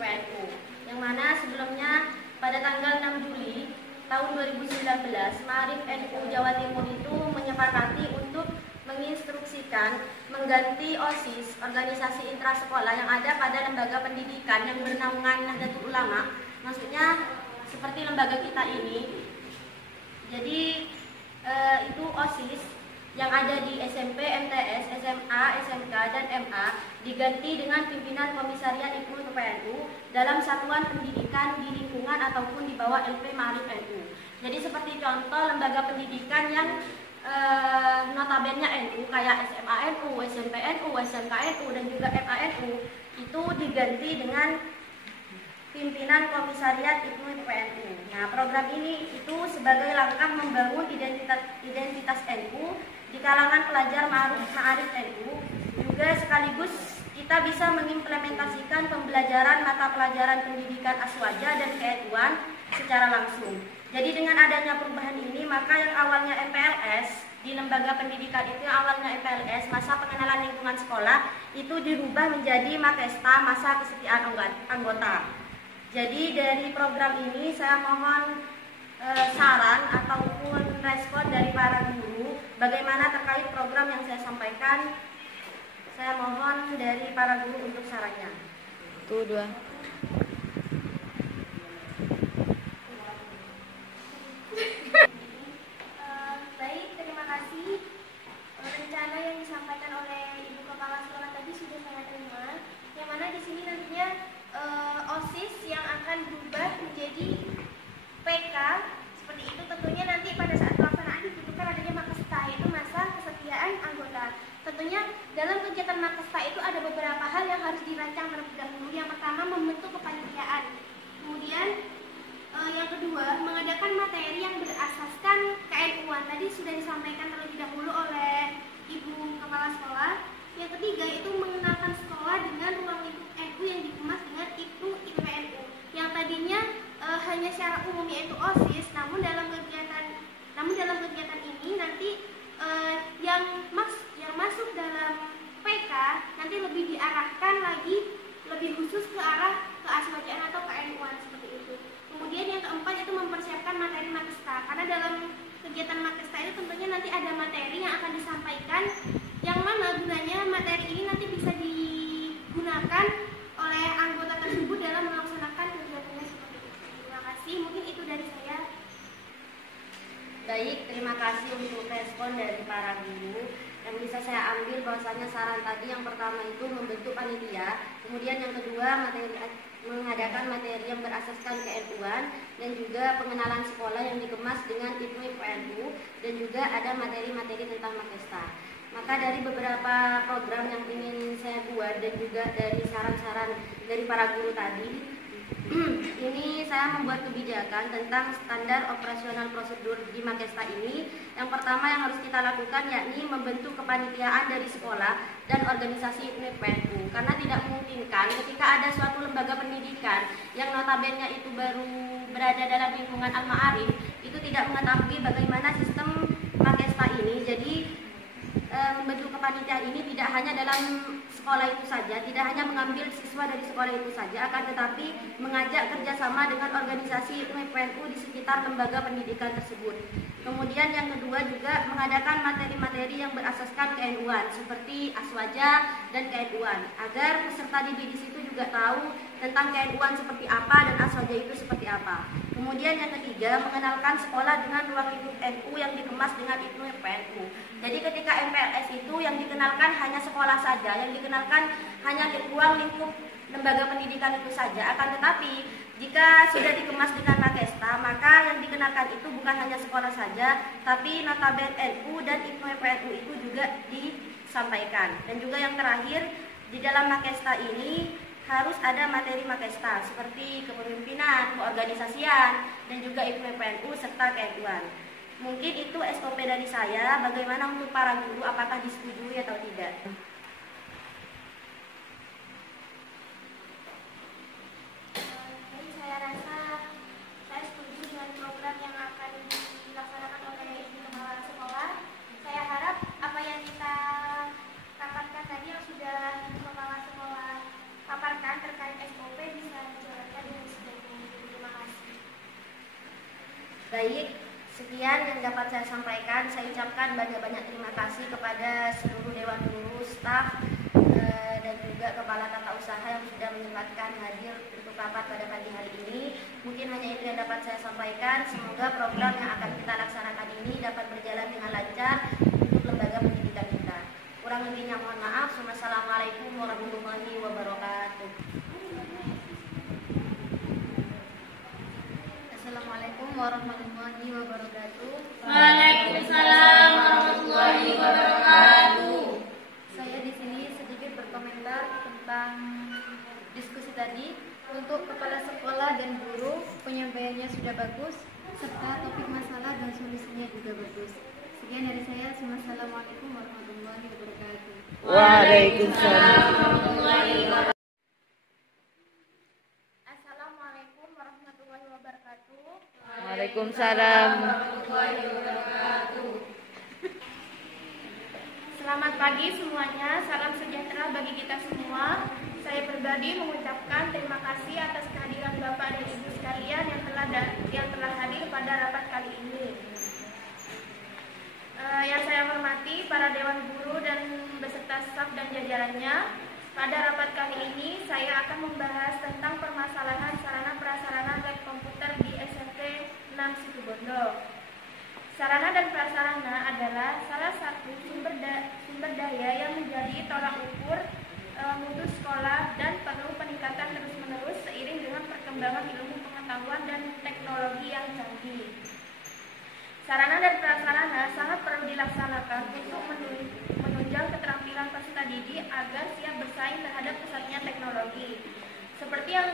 PNU, yang mana sebelumnya pada tanggal 6 Juli tahun 2019 Maarif NU Jawa Timur itu menyepakati untuk menginstruksikan mengganti OSIS, organisasi intrasekolah yang ada pada lembaga pendidikan yang bernaungan Nahdlatul Ulama, maksudnya seperti lembaga kita ini. Jadi itu OSIS yang ada di SMP, MTS, SMA, SMK, dan MA diganti dengan pimpinan Komisariat Hizbut PNU dalam satuan pendidikan di lingkungan ataupun di bawah LP Maarif NU. Jadi seperti contoh lembaga pendidikan yang notabene NU kayak SMA NU, SMP NU, SMK NU, dan juga MA NU itu diganti dengan pimpinan Komisariat Hizbut PNU. Nah, program ini itu sebagai langkah membangun identitas NU di kalangan pelajar Maarif NU, juga sekaligus kita bisa mengimplementasikan pembelajaran mata pelajaran pendidikan Aswaja dan ke-NU-an secara langsung. Jadi dengan adanya perubahan ini, maka yang awalnya MPLS di lembaga pendidikan itu, yang awalnya MPLS masa pengenalan lingkungan sekolah, itu dirubah menjadi Makesta, masa kesetiaan anggota. Jadi dari program ini saya mohon saran ataupun respon dari para guru bagaimana terkait program yang saya sampaikan. Saya mohon dari para guru untuk sarannya. Tuh dua. Baik, terima kasih. Rencana yang disampaikan oleh Ibu Kepala Sekolah tadi sudah saya terima. Yang mana di sini nantinya OSIS yang akan berubah menjadi PK seperti itu, tentunya nanti pada saat pelaksanaan dibutuhkan adanya Makesta, yaitu masa kesetiaan anggota. Tentunya dalam kegiatan Makesta itu ada beberapa hal yang harus dirancang terlebih dahulu. Yang pertama, membentuk kepanitiaan. Kemudian yang kedua, mengadakan materi yang berasaskan ke-NU-an. Tadi sudah disampaikan terlebih dahulu oleh Ibu Kepala Sekolah. Yang ketiga itu mengenalkan sekolah dengan ruang lingkup NU yang dikemas dengan IPNU. Yang tadinya hanya secara umum yaitu OSIS, namun dalam kegiatan ini nanti yang masuk dalam PK nanti lebih diarahkan lagi lebih khusus ke arah keaswajaan atau ke-NU-an seperti itu. Kemudian yang keempat itu mempersiapkan materi Makesta, karena dalam kegiatan Makesta itu tentunya nanti ada materi yang akan disampaikan, yang mana gunanya materi ini nanti bisa digunakan oleh anggota tersebut dalam melaksanakan kegiatannya seperti itu. Terima kasih, mungkin itu dari saya. Baik, terima kasih untuk respon dari para guru. Yang bisa saya ambil bahwasanya saran tadi yang pertama itu membentuk panitia, kemudian yang kedua mengadakan materi yang berasaskan ke-NU-an, dan juga pengenalan sekolah yang dikemas dengan IPNU, dan juga ada materi-materi tentang Makesta. Maka dari beberapa program yang ingin saya buat dan juga dari saran-saran dari para guru tadi, ini saya membuat kebijakan tentang standar operasional prosedur di Makesta ini. Yang pertama yang harus kita lakukan yakni membentuk kepanitiaan dari sekolah dan organisasi PNU, karena tidak memungkinkan ketika ada suatu lembaga pendidikan yang notabene itu baru berada dalam lingkungan Al-Ma'arif itu tidak mengetahui bagaimana sistem Makesta ini. Jadi membentuk kepanitiaan ini tidak hanya dalam sekolah itu saja, tidak hanya mengambil siswa dari sekolah itu saja, akan tetapi mengajak kerjasama dengan organisasi PNU di sekitar lembaga pendidikan tersebut. Kemudian yang kedua juga mengadakan materi-materi yang berasaskan ke-NU-an seperti Aswaja dan ke-NU-an, agar peserta didik di situ juga tahu tentang ke-NU-an seperti apa dan Aswaja itu seperti apa. Kemudian yang ketiga, mengenalkan sekolah dengan ruang lingkup NU yang dikemas dengan PNU. Jadi ketika MPLS itu yang dikenalkan hanya sekolah saja, yang dikenalkan hanya ruang lingkup lembaga pendidikan itu saja. Akan tetapi jika sudah dikemas dengan Makesta, maka yang dikenalkan itu bukan hanya sekolah saja, tapi notabene NU dan PNU itu juga disampaikan. Dan juga yang terakhir, di dalam Makesta ini harus ada materi Makesta seperti kepemimpinan, keorganisasian, dan juga PNU serta ke-NU-an. Mungkin itu SOP dari saya. Bagaimana untuk para guru, apakah disetujui atau tidak? Jadi saya rasa saya setuju dengan program yang akan dilaksanakan oleh Ibu Kepala Sekolah. Saya harap apa yang kita dapatkan tadi yang sudah Ibu Kepala Sekolah paparkan terkait SOP bisa Baik, sekian yang dapat saya sampaikan. Saya ucapkan banyak-banyak terima kasih kepada seluruh Dewan Guru, staf, dan juga Kepala Tata Usaha yang sudah menyempatkan hadir untuk rapat pada pagi hari ini. Mungkin hanya itu yang dapat saya sampaikan. Semoga program yang akan kita laksanakan ini dapat berjalan dengan lancar untuk lembaga pendidikan kita. Kurang lebihnya mohon maaf. Wassalamualaikum warahmatullahi wabarakatuh. Assalamualaikum warahmatullahi wabarakatuh. Waalaikumsalam warahmatullahi wabarakatuh. Saya di sini sedikit berkomentar tentang diskusi tadi. Untuk kepala sekolah dan guru, penyampaiannya sudah bagus, serta topik masalah dan solusinya juga bagus. Sekian dari saya. Wassalamualaikum warahmatullahi wabarakatuh. Waalaikumsalam warahmatullahi wabarakatuh. Assalamualaikum warahmatullahi wabarakatuh. Waalaikumsalam warahmatullahi wabarakatuh. Selamat pagi semuanya, salam sejahtera bagi kita semua. Saya pribadi mengucapkan terima kasih atas kehadiran Bapak dan Ibu sekalian yang telah hadir pada rapat kali ini. Yang saya hormati para Dewan Guru dan beserta staf dan jajarannya, pada rapat kali ini saya akan membahas tentang permasalahan sarana prasarana lab komputer di SMP 6 Situbondo. Sarana dan prasarana adalah salah satu sumber daya yang menjadi tolak ukur mutu sekolah dan perlu peningkatan terus-menerus seiring dengan perkembangan ilmu pengetahuan dan teknologi yang canggih. Sarana dan prasarana sangat perlu dilaksanakan untuk menunjang keterampilan peserta didik agar siap bersaing terhadap pesatnya teknologi. Seperti yang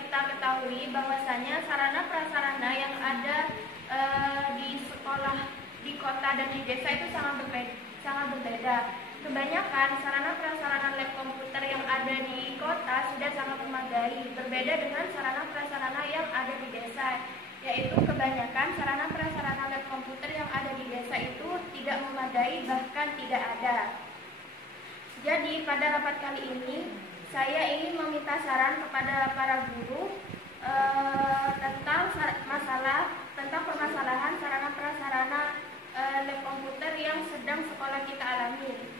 kita ketahui bahwasanya sarana prasarana yang ada di sekolah, di kota dan di desa itu sangat berbeda. Kebanyakan sarana prasarana lab komputer yang ada di kota sudah sangat memadai, berbeda dengan sarana prasarana yang ada di desa, yaitu kebanyakan sarana prasarana lab komputer yang ada di desa itu tidak memadai, bahkan tidak ada. Jadi pada rapat kali ini saya ingin meminta saran kepada para guru tentang permasalahan sarana prasarana lab komputer yang sedang sekolah kita alami.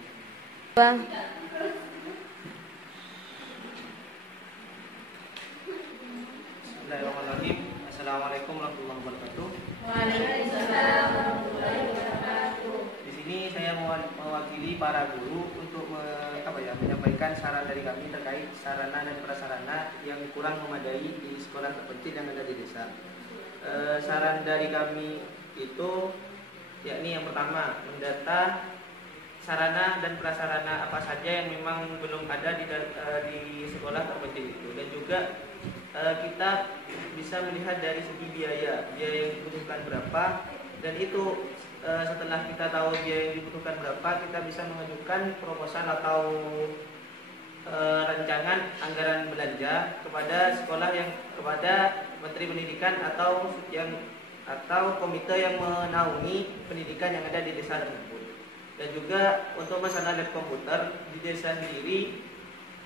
Bismillahirrahmanirrahim. Assalamualaikum warahmatullahi wabarakatuh. Waalaikumsalam warahmatullahi wabarakatuh. Di sini saya mewakili para guru untuk menyampaikan saran dari kami terkait sarana dan prasarana yang kurang memadai di sekolah terpencil yang ada di desa. Saran dari kami itu yakni yang pertama, mendata sarana dan prasarana apa saja yang memang belum ada di sekolah terpencil itu, dan juga kita bisa melihat dari segi biaya yang dibutuhkan berapa, dan itu setelah kita tahu biaya yang dibutuhkan berapa, kita bisa mengajukan proposal atau rancangan anggaran belanja kepada kepada Menteri Pendidikan atau komite yang menaungi pendidikan yang ada di desa tersebut. Dan juga untuk masalah lab komputer di desa sendiri,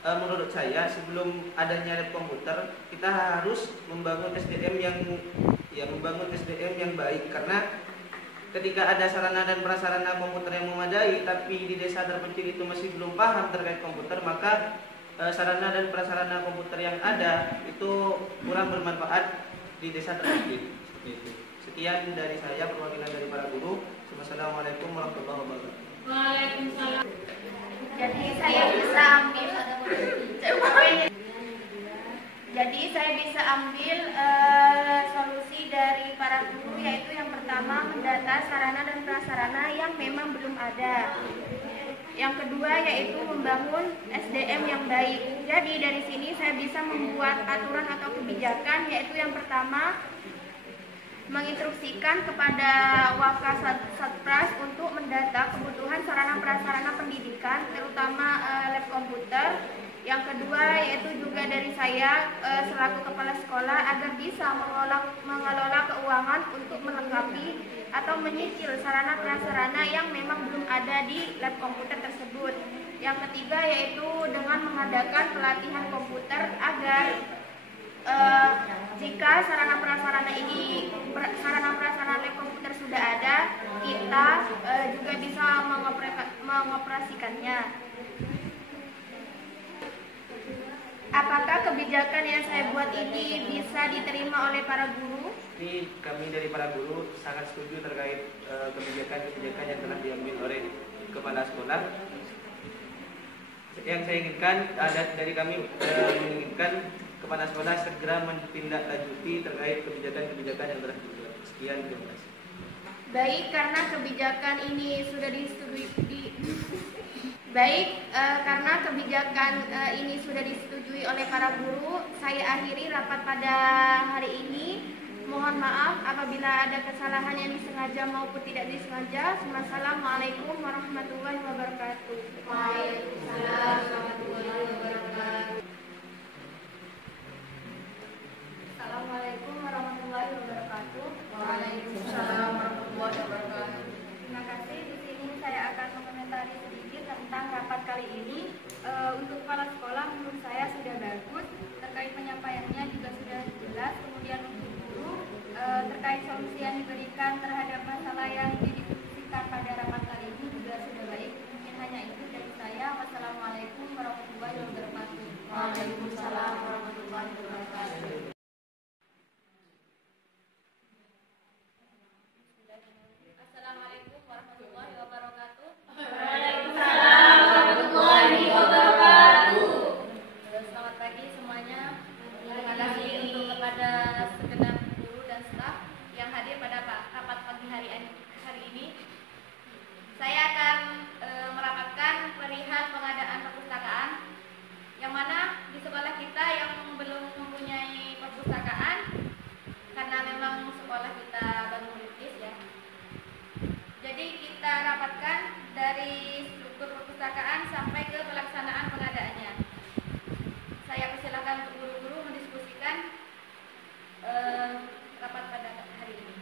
menurut saya sebelum adanya lab komputer kita harus membangun SDM yang baik, karena ketika ada sarana dan prasarana komputer yang memadai tapi di desa terpencil itu masih belum paham terkait komputer, maka sarana dan prasarana komputer yang ada itu kurang bermanfaat di desa terpencil. Seperti itu. Sekian dari saya, perwakilan dari para guru. Wassalamualaikum warahmatullahi wabarakatuh. Waalaikumsalam. Jadi saya bisa ambil solusi dari para guru, yaitu yang pertama mendata sarana dan prasarana yang memang belum ada. Yang kedua yaitu membangun SDM yang baik. Jadi dari sini saya bisa membuat aturan atau kebijakan, yaitu yang pertama menginstruksikan kepada Wakasatpras untuk mendata kebutuhan sarana prasarana pendidikan, terutama lab komputer. Yang kedua yaitu juga dari saya selaku kepala sekolah agar bisa mengelola keuangan untuk melengkapi atau menyicil sarana prasarana yang memang belum ada di lab komputer tersebut. Yang ketiga yaitu dengan mengadakan pelatihan komputer agar eh, jika sarana prasarana komputer sudah ada, kita juga bisa mengoperasikannya. Apakah kebijakan yang saya buat ini bisa diterima oleh para guru? Ini kami dari para guru sangat setuju terkait kebijakan-kebijakan yang telah diambil oleh kepala sekolah. Yang saya inginkan dari kami menginginkan kepala sekolah segera menindaklanjuti terkait kebijakan-kebijakan yang telah dibuat. Sekian, terima kasih. Baik, karena kebijakan ini sudah disetujui oleh para guru, saya akhiri rapat pada hari ini. Mohon maaf apabila ada kesalahan yang disengaja maupun tidak disengaja. Wassalamualaikum warahmatullahi wabarakatuh. Waalaikumsalam warahmatullahi wabarakatuh. Assalamualaikum warahmatullahi wabarakatuh. Waalaikumsalam warahmatullahi wabarakatuh. Terima kasih. Di sini saya akan mengomentari sedikit tentang rapat kali ini. Untuk kepala sekolah menurut saya sudah bagus, terkait penyampaiannya juga sudah jelas. Kemudian untuk guru terkait solusi yang diberikan terhadap masalah yang didiskusikan pada rapat kali ini juga sudah baik. Mungkin hanya itu dari saya. Wassalamualaikum warahmatullahi wabarakatuh. Waalaikumsalam warahmatullahi wabarakatuh. Assalamualaikum warahmatullahi wabarakatuh. Waalaikumsalam warahmatullahi wabarakatuh. Selamat pagi semuanya. Terima kasih untuk kepada segenap guru dan staf yang hadir pada rapat pagi hari ini. Saya akan merapatkan perihal pengadaan perpustakaan, yang mana di sekolah kita yang belum mempunyai perpustakaan, karena memang sekolah kita baru merintis ya. Jadi kita rapatkan dari struktur perpustakaan sampai ke pelaksanaan pengadaannya. Saya persilakan untuk guru-guru mendiskusikan rapat pada hari ini.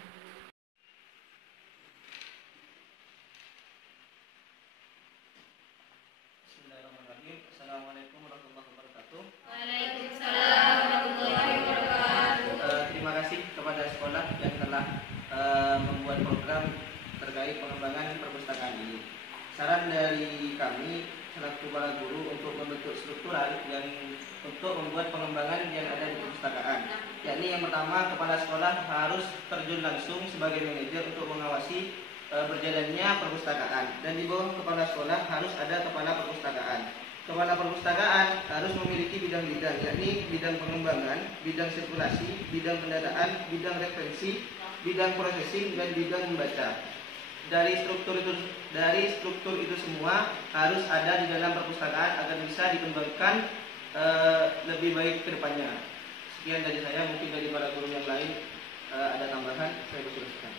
Bismillahirrahmanirrahim. Assalamualaikum warahmatullahi wabarakatuh. Waalaikumsalam warahmatullahi wabarakatuh. Terima kasih kepada sekolah yang telah membuat program terkait pengembangan perpustakaan ini. Saran dari kami selaku para guru untuk membentuk struktural yang untuk membuat pengembangan yang ada di perpustakaan. Yakni yang pertama, kepala sekolah harus terjun langsung sebagai manajer untuk mengawasi berjalannya perpustakaan, dan di bawah kepala sekolah harus ada kepala perpustakaan. Kepala perpustakaan harus memiliki bidang-bidang, yakni bidang pengembangan, bidang sirkulasi, bidang pendataan, bidang referensi, bidang processing, dan bidang membaca. Dari struktur itu semua harus ada di dalam perpustakaan agar bisa dikembangkan lebih baik ke depannya. Sekian dari saya, mungkin dari para guru yang lain ada tambahan, saya berteruskan.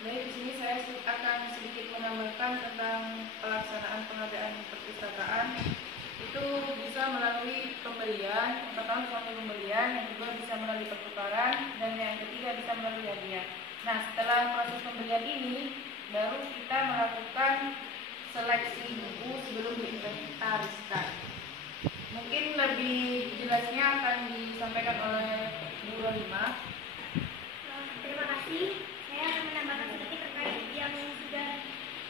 Baik, di sini saya akan sedikit menambahkan tentang pelaksanaan pengadaan perpustakaan. Itu bisa melalui pembelian, yang pertama melalui pembelian, yang kedua bisa melalui pertukaran, dan yang ketiga bisa melalui hadiah. Nah, setelah proses pembelian ini, baru kita melakukan seleksi buku sebelum diinventariskan. Mungkin lebih jelasnya akan disampaikan oleh Bu Rohimah. Terima kasih. Saya akan menambahkan sedikit terkait yang sudah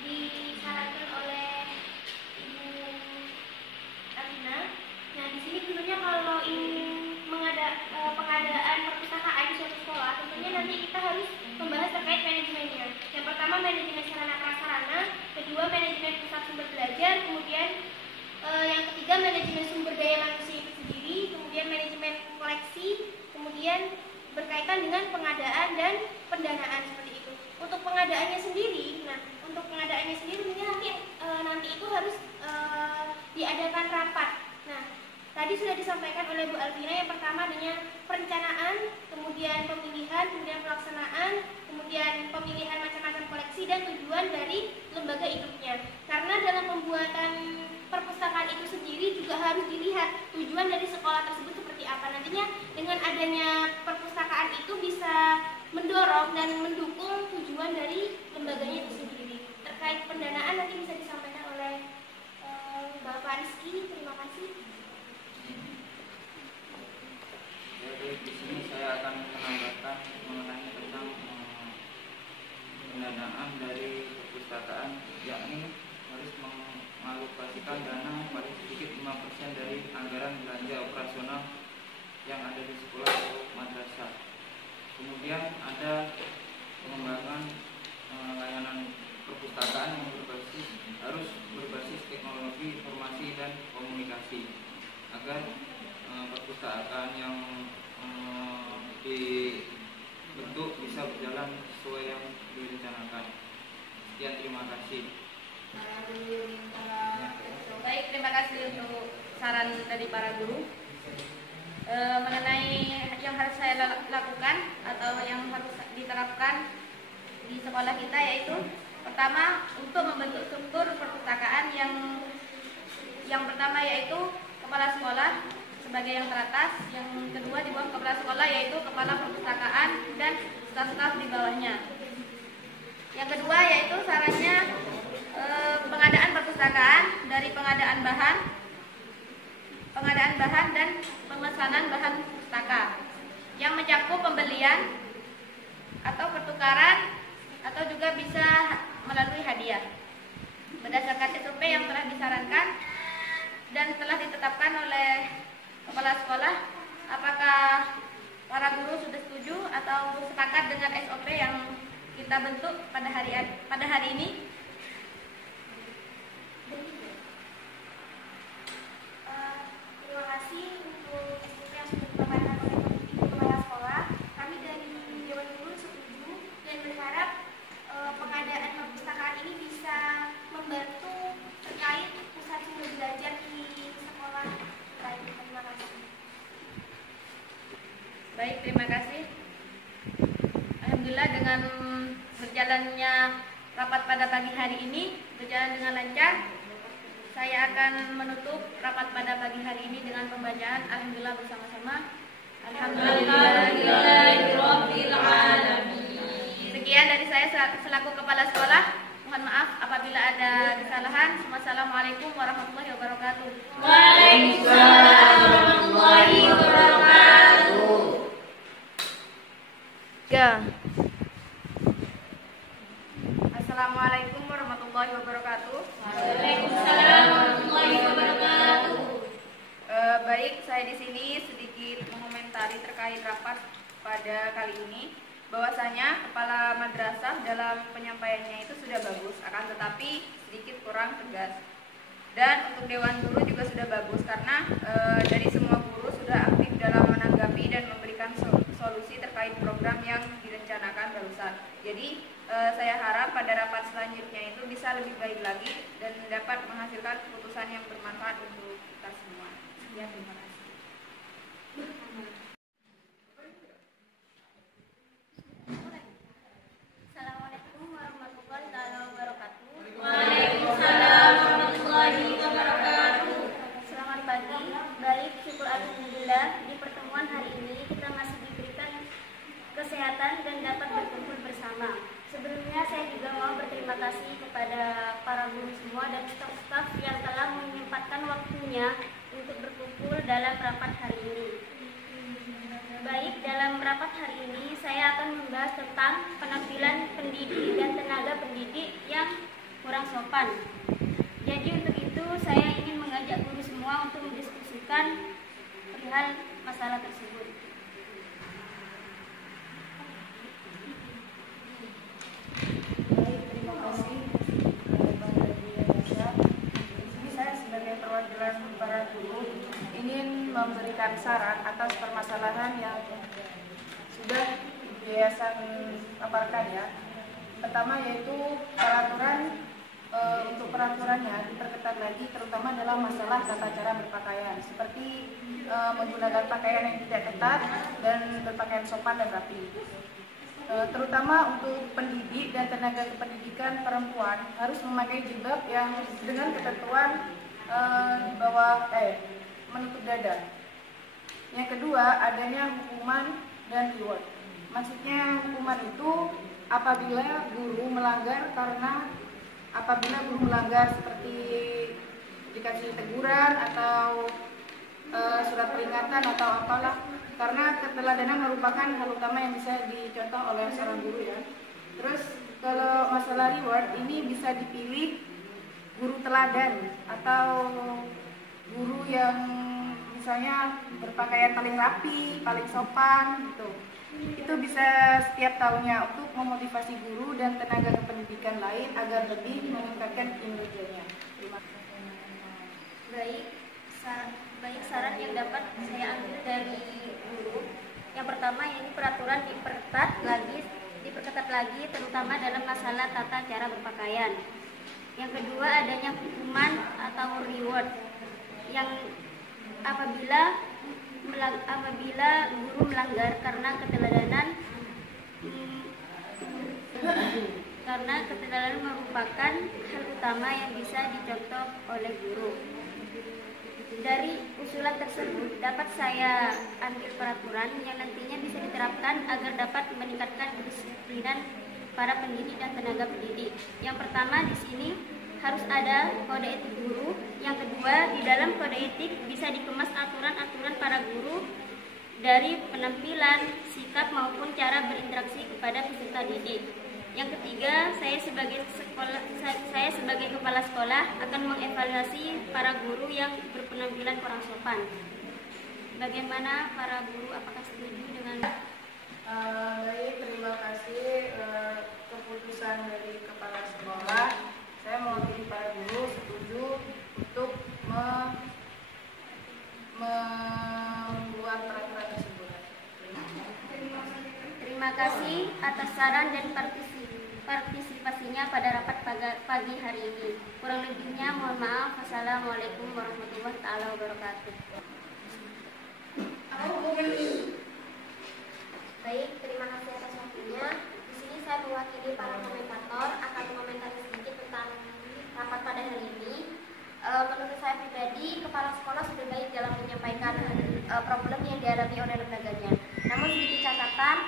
disarankan oleh Ibu Alina. Nah, di sini tentunya kalau ingin pengadaan perpustakaan di suatu sekolah, tentunya nanti kita harus membahas terkait manajemennya. Yang pertama manajemen sarana prasarana, kedua manajemen pusat sumber belajar, kemudian yang ketiga manajemen sumber daya manusia itu sendiri, kemudian manajemen koleksi, kemudian berkaitan dengan pengadaan dan pendanaan seperti itu. Untuk pengadaannya sendiri, nanti itu harus diadakan rapat. Nah, tadi sudah disampaikan oleh Bu Alvina, yang pertama adanya perencanaan, kemudian pemilihan, kemudian pelaksanaan, kemudian pemilihan macam-macam koleksi dan tujuan dari lembaga induknya. Karena dalam pembuatan perpustakaan itu sendiri juga harus dilihat tujuan dari sekolah tersebut seperti apa. Nantinya dengan adanya perpustakaan itu bisa mendorong dan mendukung tujuan dari lembaganya itu sendiri. Terkait pendanaan nanti bisa disampaikan oleh Bapak Rizky. Terima kasih. perpustakaan, yakni harus mengalokasikan dana paling sedikit 5% dari anggaran belanja operasional yang ada di sekolah atau madrasah. Kemudian ada pengembangan layanan perpustakaan yang harus berbasis teknologi informasi dan komunikasi agar perpustakaan yang dibentuk bisa berjalan sesuai yang direncanakan. Sekian, terima kasih. Baik, terima kasih untuk saran dari para guru. Mengenai yang harus saya lakukan atau yang harus diterapkan di sekolah kita, yaitu pertama untuk membentuk struktur perpustakaan yang pertama yaitu kepala sekolah sebagai yang teratas, yang kedua di bawah kepala sekolah yaitu kepala perpustakaan dan staf-staf di bawahnya. Yang kedua yaitu sarannya pengadaan perpustakaan dari pengadaan bahan dan pemesanan bahan pustaka yang mencakup pembelian atau pertukaran atau juga bisa melalui hadiah berdasarkan SOP yang telah disarankan dan telah ditetapkan oleh kepala sekolah. Apakah para guru sudah setuju atau sepakat dengan SOP yang kita bentuk pada hari ini? Terima kasih untuk SOP yang sudah dipaparkan oleh kepala sekolah. Kami dari Dewan Guru setuju dan berharap pengadaan perpustakaan ini bisa membantu terkait pusat sumber belajar di sekolah lain. Terima kasih. Baik, terima kasih. Alhamdulillah dengan berjalannya rapat pada pagi hari ini berjalan dengan lancar. Saya akan menutup rapat pada pagi hari ini dengan pembacaan Alhamdulillah bersama-sama. Alhamdulillahirabbil alamin. Sekian dari saya selaku kepala sekolah. Mohon maaf apabila ada kesalahan. Wassalamualaikum warahmatullahi wabarakatuh. Waalaikumsalam warahmatullahi wabarakatuh. Assalamualaikum warahmatullahi wabarakatuh. Waalaikumsalam warahmatullahi wabarakatuh. Baik, saya di sini sedikit mengomentari terkait rapat pada kali ini. Bahwasanya kepala madrasah dalam penyampaiannya itu sudah bagus, akan tetapi sedikit kurang tegas. Dan untuk Dewan Guru juga sudah bagus karena dari semua guru sudah aktif dalam menanggapi dan memberikan solusi terkait program yang direncanakan barusan. Jadi saya harap pada rapat selanjutnya itu bisa lebih baik lagi dan dapat menghasilkan keputusan yang bermanfaat untuk kita semua. Sekian, terima kasih. Assalamualaikum warahmatullahi wabarakatuh. Waalaikumsalam warahmatullahi wabarakatuh. Selamat pagi. Baik, syukur alhamdulillah di pertemuan hari ini kita masih diberikan kesehatan dan dapat berkumpul bersama. Sebelumnya saya juga mau berterima kasih kepada para guru semua dan staf-staf yang telah menyempatkan waktunya untuk berkumpul dalam rapat hari ini. Baik, dalam rapat hari ini saya akan membahas tentang penampilan pendidik dan tenaga pendidik yang kurang sopan. Jadi untuk itu saya ingin mengajak guru semua untuk mendiskusikan perihal masalah tersebut. Baik, terima kasih. Di sini saya sebagai perwakilan para guru ingin memberikan saran atas permasalahan yang sudah yayasan paparkan ya. Pertama yaitu untuk peraturannya diperketat lagi, terutama dalam masalah tata cara berpakaian, seperti menggunakan pakaian yang tidak ketat dan berpakaian sopan dan rapi. Terutama untuk pendidik dan tenaga kependidikan perempuan harus memakai jilbab yang dengan ketentuan di bawah menutup dada. Yang kedua, adanya hukuman dan reward. Maksudnya hukuman itu apabila guru melanggar seperti dikasih teguran atau surat peringatan atau apalah, karena keteladanan merupakan hal utama yang bisa dicontoh oleh seorang guru ya. Terus Kalau masalah reward ini bisa dipilih guru teladan atau guru yang misalnya berpakaian paling rapi, paling sopan gitu. Itu bisa setiap tahunnya untuk memotivasi guru dan tenaga kependidikan lain agar lebih meningkatkan kinerjanya. Terima kasih. Baik saran yang dapat saya ambil dari guru. Yang pertama ini peraturan diperketat lagi terutama dalam masalah tata cara berpakaian. Yang kedua adanya hukuman atau reward yang apabila guru melanggar karena keteladanan merupakan hal utama yang bisa dicontoh oleh guru. Dari usulan tersebut dapat saya ambil peraturan yang nantinya bisa diterapkan agar dapat meningkatkan kedisiplinan para pendidik dan tenaga pendidik. Yang pertama di sini harus ada kode etik guru. Yang kedua, di dalam kode etik bisa dikemas aturan-aturan para guru dari penampilan, sikap maupun cara berinteraksi kepada peserta didik. Yang ketiga, saya sebagai kepala sekolah akan mengevaluasi para guru yang berpenampilan kurang sopan. Bagaimana para guru? Apakah setuju dengan? Baik, terima kasih keputusan dari kepala sekolah. Saya mewakili para guru setuju untuk membuat peraturan tersebut. Terima kasih atas saran dan partisipasinya pada rapat pagi hari ini. Kurang lebihnya mohon maaf. Wassalamualaikum warahmatullahi wabarakatuh. Baik, terima kasih atas waktunya. Di sini saya mewakili para komentator akan mengomentari sedikit tentang rapat pada hari ini. Menurut saya pribadi, kepala sekolah sudah baik dalam menyampaikan problem yang dihadapi oleh lembaganya. Namun sedikit catatan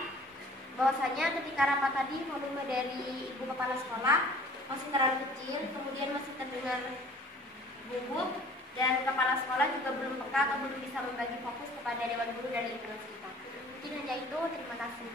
bahwasanya ketika rapat tadi volume dari ibu kepala sekolah masih terlalu kecil, kemudian masih terdengar gugup, dan kepala sekolah juga belum peka atau belum bisa membagi fokus kepada dewan guru dan lingkungan sekitar. Mungkin hanya itu, terima kasih.